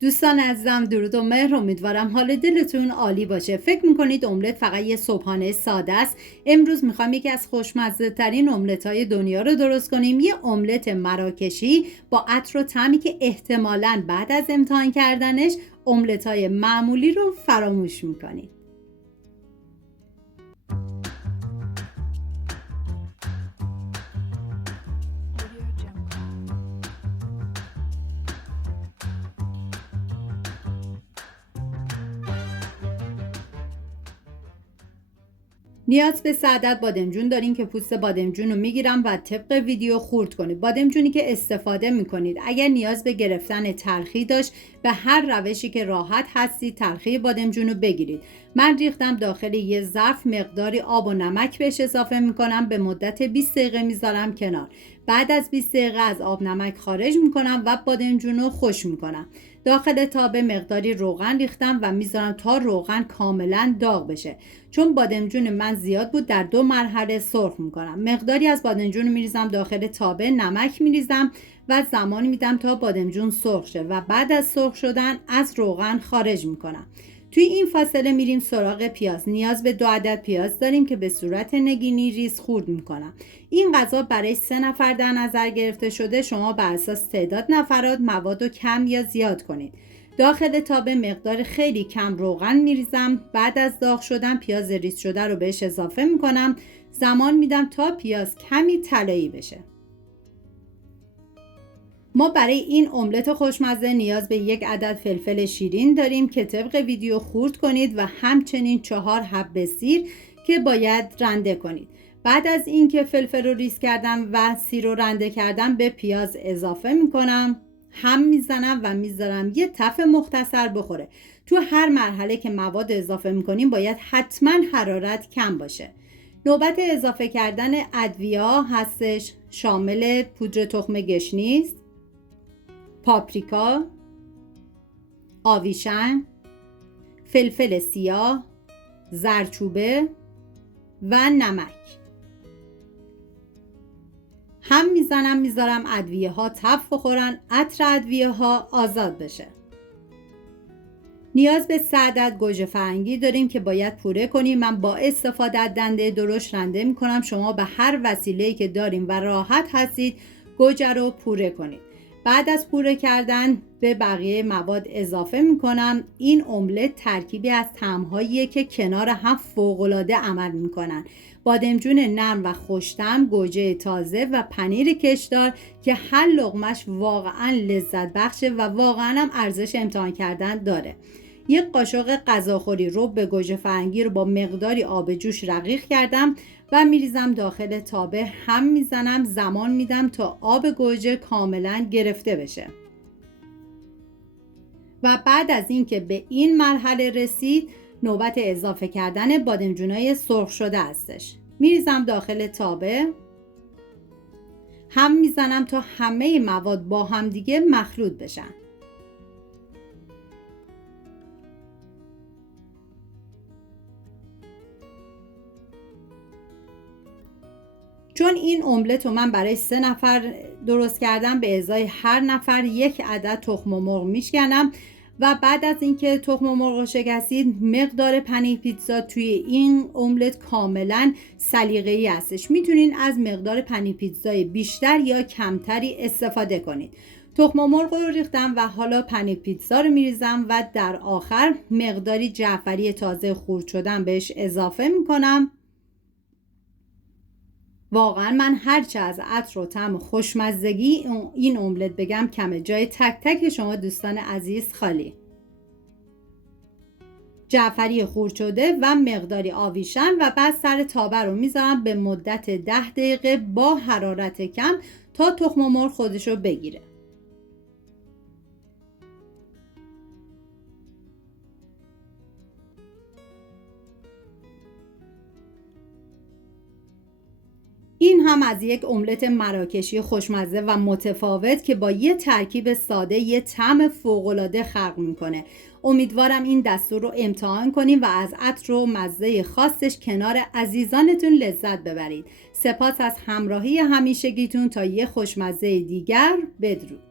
دوستان عزیزم، درود و مهر. امیدوارم حال دلتون عالی باشه. فکر میکنید املت فقط یه صبحانه ساده است؟ امروز میخوایم یکی از خوشمزه ترین املت های دنیا رو درست کنیم. یه املت مراکشی با عطر و طعمی که احتمالاً بعد از امتحان کردنش املت های معمولی رو فراموش میکنید. نیاز به 3 عدد بادمجون داریم که پوست بادمجون رو میگیرم و طبق ویدیو خورد کنید. بادمجونی که استفاده میکنید اگر نیاز به گرفتن تلخی داشت، به هر روشی که راحت هستید تلخی بادمجون رو بگیرید. من ریختم داخل یه ظرف، مقداری آب و نمک بهش اضافه میکنم، به مدت 20 دقیقه میذارم کنار. بعد از 20 دقیقه از آب نمک خارج میکنم و بادمجون رو خوش میکنم. داخل تابه مقداری روغن ریختم و میذارم تا روغن کاملا داغ بشه. چون بادمجون من زیاد بود در 2 مرحله سرخ میکنم. مقداری از بادمجون میریزم داخل تابه، نمک میریزم و زمانی میدم تا بادمجون سرخ شه و بعد از سرخ شدن از روغن خارج میکنم. توی این فاصله میریم سراغ پیاز. نیاز به 2 عدد پیاز داریم که به صورت نگینی ریز خورد میکنم. این غذا برای 3 نفر در نظر گرفته شده. شما بر اساس تعداد نفرات مواد رو کم یا زیاد کنید. داخل تابه مقدار خیلی کم روغن میریزم. بعد از داغ شدن پیاز ریز شده رو بهش اضافه میکنم. زمان میدم تا پیاز کمی طلایی بشه. ما برای این املت خوشمزه نیاز به 1 عدد فلفل شیرین داریم که طبق ویدیو خورد کنید و همچنین 4 حب سیر که باید رنده کنید. بعد از اینکه فلفل رو ریز کردم و سیر رو رنده کردم به پیاز اضافه میکنم، هم میزنم و میذارم یه تف مختصر بخوره. تو هر مرحله که مواد اضافه میکنیم باید حتما حرارت کم باشه. نوبت اضافه کردن ادویه هستش، شامل پودر تخم گشنیز، پاپریکا، آویشن، فلفل سیاه، زردچوبه و نمک. هم میزنم میذارم ادویه ها تف بخورن، عطر ادویه ها آزاد بشه. نیاز به 3 عدد گوجه فرنگی داریم که باید پوره کنیم. من با استفاده از دنده درشت رنده میکنم. شما به هر وسیله‌ای که داریم و راحت هستید گوجه رو پوره کنید. بعد از پوره کردن به بقیه مواد اضافه میکنم. این املت ترکیبی از طعم‌هاییه که کنار هم فوق‌العاده عمل میکنن. بادمجون نرم و خوش‌طعم، گوجه تازه و پنیر کشدار که هر لقمش واقعا لذت بخشه و واقعا هم ارزش امتحان کردن داره. یک قاشق غذاخوری رب گوجه فرنگی رو با مقداری آب جوش رقیق کردم و میریزم داخل تابه، هم میزنم، زمان میدم تا آب گوجه کاملا گرفته بشه. و بعد از اینکه به این مرحله رسید نوبت اضافه کردن بادمجونای سرخ شده هستش. میریزم داخل تابه، هم میزنم تا همه مواد با هم دیگه مخلوط بشن. چون این املت رو من برای 3 نفر درست کردم، به ازای هر نفر 1 عدد تخم مرغ میشکنم و بعد از اینکه تخم مرغ رو شکستید مقدار پنیر پیتزا توی این املت کاملا سلیقه‌ای هستش. میتونین از مقدار پنیر پیتزای بیشتر یا کمتری استفاده کنید. تخم مرغ رو ریختم و حالا پنیر پیتزا رو میریزم و در آخر مقداری جعفری تازه خورد شدن بهش اضافه میکنم. واقعا من هرچه از عطر و طعم و خوشمزگی این املت بگم کمه. جای تک تک شما دوستان عزیز خالی. جعفری خورد شده و مقداری آویشن و بعد سر تابه رو میذارم به مدت 10 دقیقه با حرارت کم تا تخم مرغ خودشو بگیره. این هم از یک املت مراکشی خوشمزه و متفاوت که با یه ترکیب ساده یه طعم فوق‌العاده خلق میکنه. امیدوارم این دستور رو امتحان کنیم و از عطر و مزه خاصش کنار عزیزانتون لذت ببرید. سپاس از همراهی همیشگیتون. تا یه خوشمزه دیگر، بدرود.